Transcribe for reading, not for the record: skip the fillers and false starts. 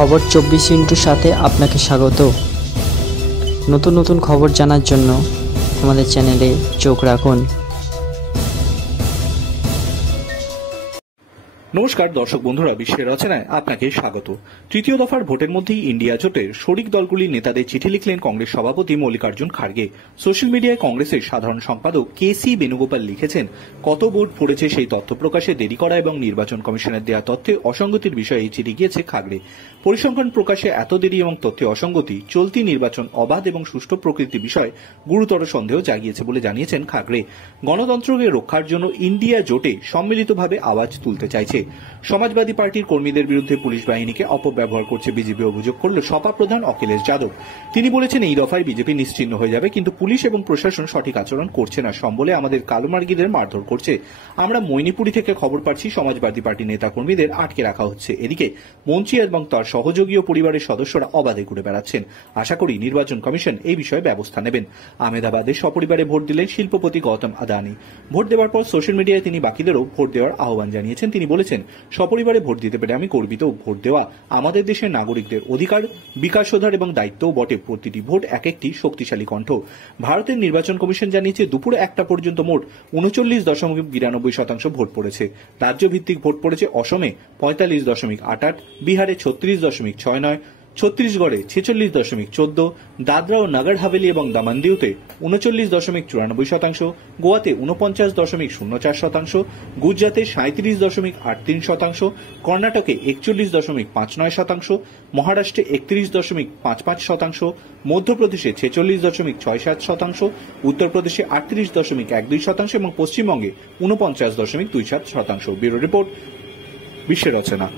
খবর 24 সাথে আপনাকে স্বাগত। নতুন নতুন খবর জানার জন্য আমাদের চ্যানেলে চোখ রাখুন। নমস্কার দর্শক বন্ধুরা, বিশ্বের রচনায় আপনাকে স্বাগত। তৃতীয় দফার ভোটের মধ্যেই ইন্ডিয়া জোটের শরিক দলগুলির নেতাদের চিঠি লিখলেন কংগ্রেস সভাপতি মল্লিকার্জুন খাড়গে। সোশ্যাল মিডিয়ায় কংগ্রেসের সাধারণ সম্পাদক কে.সি. বেণুগোপাল লিখেছেন, কত ভোট পড়েছে সেই তথ্য প্রকাশে দেরি করা এবং নির্বাচন কমিশনের দেয়া তথ্যে অসঙ্গতির বিষয়ে এই চিঠি গিয়েছে খাগড়ে। পরিসংখ্যান প্রকাশে এত দেরি এবং তথ্যে অসঙ্গতি চলতি নির্বাচন অবাধ এবং সুষ্ঠু প্রকৃতি বিষয়ে গুরুতর সন্দেহ জাগিয়েছে বলে জানিয়েছেন খাগড়ে। গণতন্ত্রকে রক্ষার জন্য ইন্ডিয়া জোটে সম্মিলিতভাবে আওয়াজ তুলতে চাইছে। সমাজবাদী পার্টির কর্মীদের বিরুদ্ধে পুলিশ বাহিনীকে অপব্যবহার করছে বিজেপি অভিযোগ করল সপা প্রধান অখিলেশ যাদব। তিনি বলেছেন, এই দফায় বিজেপি নিশ্চিহ্ন হয়ে যাবে, কিন্তু পুলিশ এবং প্রশাসন সঠিক আচরণ করছে না, সম্বলে আমাদের কালোমার্গীদের মারধর করছে। আমরা মৈনীপুরি থেকে খবর পাচ্ছি সমাজবাদী পার্টি নেতা কর্মীদের আটকে রাখা হচ্ছে। এদিকে মঞ্চি এবং তার সহযোগী ও পরিবারের সদস্যরা অবাধে ঘুরে বেড়াচ্ছেন। আশা করি নির্বাচন কমিশন এই বিষয়ে ব্যবস্থা নেবেন। আহমেদাবাদে সপরিবারে ভোট দিলেন শিল্পপতি গৌতম আদানি। ভোট দেওয়ার পর সোশ্যাল মিডিয়ায় তিনি বাকিদেরও ভোট দেওয়ার আহ্বান জানিয়েছেন। তিনি বলেছেন, সপরিবারে ভোট দিতে পেরে আমি গর্বিত। ভোট দেওয়া আমাদের দেশের নাগরিকদের অধিকার, বিকাশোদ্ধার এবং দায়িত্বও বটে। প্রতিটি ভোট এক একটি শক্তিশালী কণ্ঠ। ভারতের নির্বাচন কমিশন জানিয়েছে, দুপুরে 1টা পর্যন্ত মোট 39.92% ভোট পড়েছে। রাজ্য ভিত্তিক ভোট পড়েছে অসমে 45.88, বিহারে 36.69, ছত্তিশগড়ে 46.14, দাদরা ও নগর হাভেলি এবং দামনদিউতে 39.94%, গোয়াতে 49.04%, গুজরাতে 37.83%, কর্ণাটকে 41.59%, মহারাষ্ট্রে 31.55%, মধ্যপ্রদেশে 46.67%, উত্তরপ্রদেশে 38.12% এবং পশ্চিমবঙ্গে 49.27%। ব্যুরো রিপোর্ট, বিশ্বের রচনা।